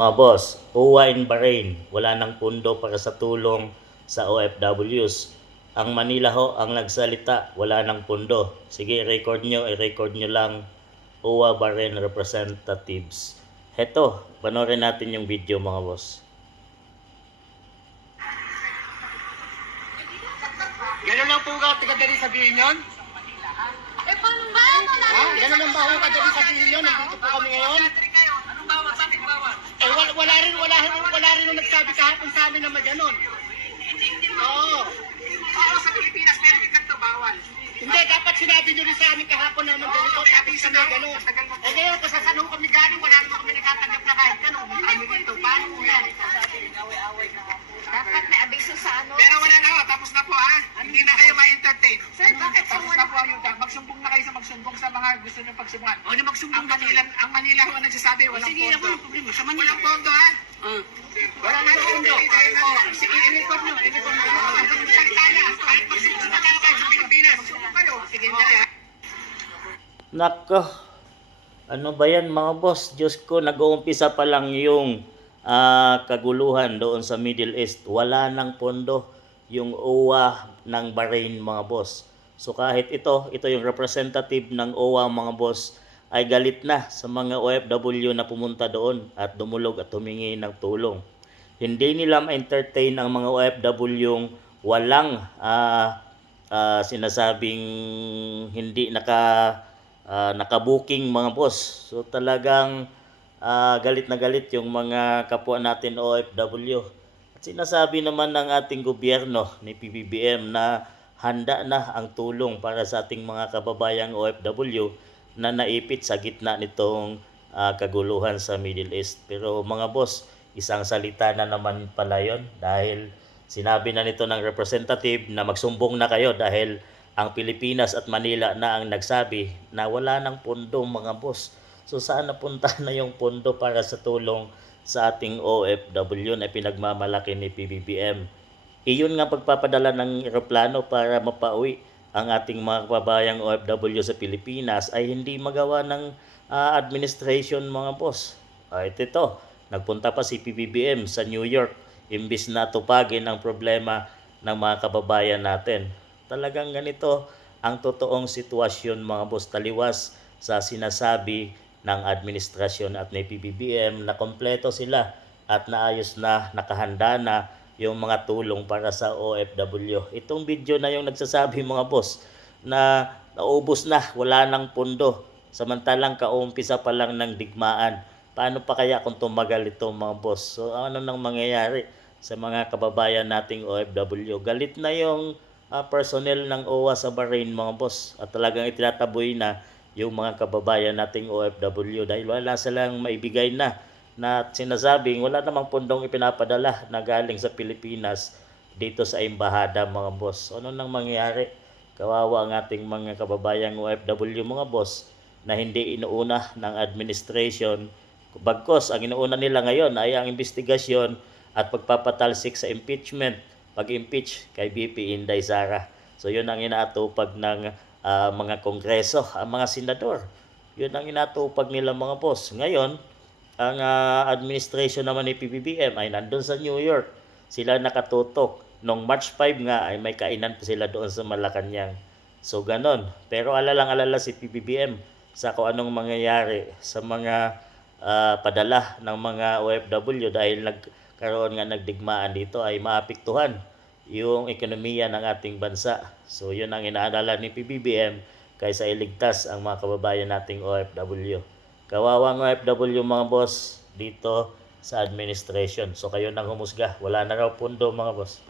Mga boss, UWA in Bahrain, wala nang pundo para sa tulong sa OFWs. Ang Manila ho ang nagsalita, wala nang pundo. Sige, i-record nyo lang UWA Bahrain representatives. Heto, panoorin natin yung video mga boss. Gano'n lang po kadali sabihin yun? Paano ba? Ha? Gano'n lang ba ho kadali sabihin yun? Nandito po kami ngayon? Anong bawat? Bakit bawat? Wala rin nung nagsabi kahapon sa amin na maganon. Oo. Pero sa Pilipinas, meron din ganito bawal. Hindi, dapat sinabi nyo rin sa amin kahapon na ganito. Tapos sa may ganon. Eh ngayon, kung saan ho kami galing, wala naman kami nagtatanggap na kahit ganon. Kami dito, paano po yan? Dapat may abiso sa ano. Pero wala na ho, tapos na po ha. Hindi na kayo ma-entertain. Sir, bakit Tapos na po ang yuta. Magsumbong na kayo sa magsumbong sa mga gusto nyo pagsumbungan. O, di magsumbong Ang Manila ho ang nagsasabi, walang Sige, pondo. walang problema. Sa Manila. Walang pondo ha. Wala na pondo. Sige, i-record nyo. Salita na. Kahit magsumbong na kayo sa Pilipinas. Magsumbong kayo. Sige, dali ha. Nako, ano ba yan mga boss? Diyos ko, nag-uumpisa pa lang yung kaguluhan doon sa Middle East. Wala nang pondo yung OWA ng Bahrain mga boss. So kahit ito yung representative ng OWA mga boss, ay galit na sa mga OFW na pumunta doon at dumulog at humingi ng tulong. Hindi nila ma-entertain ang mga OFW yung walang sinasabing hindi naka-booking mga boss. So talagang galit na galit yung mga kapwa natin OFW. At sinasabi naman ng ating gobyerno ni PBBM na handa na ang tulong para sa ating mga kababayang OFW na naipit sa gitna nitong kaguluhan sa Middle East. Pero mga boss, isang salita na naman pala yun dahil sinabi na nito ng representative na magsumbong na kayo dahil ang Pilipinas at Manila na ang nagsabi na wala nang pondo mga boss. So saan napunta na yung pondo para sa tulong sa ating OFW na pinagmamalaki ni PBBM? Iyon nga pagpapadala ng eroplano para mapauwi ang ating mga kababayang OFW sa Pilipinas ay hindi magawa ng administration mga boss. Ito, nagpunta pa si PBBM sa New York imbis na tupagin ang problema ng mga kababayan natin. Talagang ganito ang totoong sitwasyon mga boss, taliwas sa sinasabi ng administrasyon at ni PBBM na kompleto sila at naayos na, nakahanda na yung mga tulong para sa OFW. Itong video na yung nagsasabi mga boss na naubos na, wala nang pondo. Samantalang kaumpisa pa lang ng digmaan. Paano pa kaya kung tumagal ito mga boss? So ano nang mangyayari sa mga kababayan nating OFW? Galit na yung personnel ng OWA sa Bahrain mga boss. At talagang itinataboy na yung mga kababayan nating OFW dahil wala silang maibigay na sinasabing wala namang pundong ipinapadala na galing sa Pilipinas dito sa embahada mga boss. Ano nang mangyayari? Kawawa ang ating mga kababayang OFW mga boss na hindi inuuna ng administration. Bagkos ang inuuna nila ngayon ay ang investigasyon at pagpapatalsik sa impeachment, pag-impeach kay VP Inday Sara. So yun ang inaatupag ng mga kongreso, ang mga senador. Yun ang inatupag nila mga boss. Ngayon, ang administration naman ni PBBM ay nandun sa New York. Sila nakatutok. Noong March 5 nga ay may kainan pa sila doon sa Malacanang. So ganon. Pero alala si PBBM sa kung anong mangyayari sa mga padala ng mga OFW dahil nagkaroon nga nagdigmaan dito ay maapektuhan yung ekonomiya ng ating bansa. So yun ang inaalala ni PBBM kaysa iligtas ang mga kababayan nating OFW. Kawawang OFW mga boss dito sa administration. So kayo nang humusga. Wala na raw pundo mga boss.